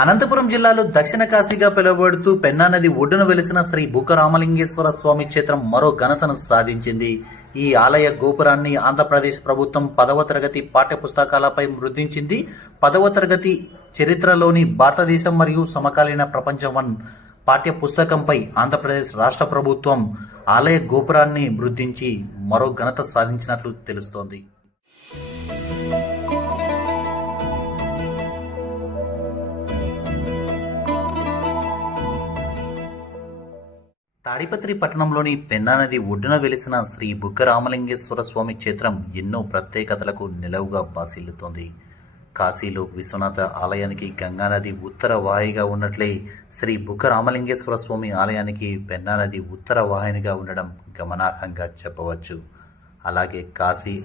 అనంతపురం జిల్లాలో దక్షిణ కాశీగా పిలువబడుతూ పెన్నా నది ఒడ్డున వెలిసిన శ్రీ బుగ్గరామలింగేశ్వర స్వామి క్షేత్రం మరో ఘనతను సాధించింది. ఈ ఆలయ గోపురాన్ని ఆంధ్రప్రదేశ్ ప్రభుత్వం 10వ తరగతి పాఠ్యపుస్తకాలపై ముద్రించింది. 10వ తరగతి చరిత్రలోని భారతదేశం మరియు సమకాలీన ప్రపంచం పాఠ్య పుస్తకంపై ఆంధ్రప్రదేశ్ రాష్ట్ర ప్రభుత్వం ఆలయ గోపురాన్ని ముద్రించి మరో ఘనత సాధించినట్లు తెలుస్తోంది. తాడిపత్రి పట్టణంలోని పెన్నా నది ఒడ్డున వెలిసిన శ్రీ బుగ్గరామలింగేశ్వర స్వామి క్షేత్రం ఎన్నో ప్రత్యేకతలకు నిలవుగా బాసిల్లుతోంది. కాశీలో విశ్వనాథ ఆలయానికి గంగానది ఉత్తర వాహిగా ఉన్నట్లే శ్రీ బుగ్గరామలింగేశ్వర స్వామి ఆలయానికి పెన్నా నది ఉత్తర వాహినిగా ఉండడం గమనార్హంగా చెప్పవచ్చు. అలాగే కాశీ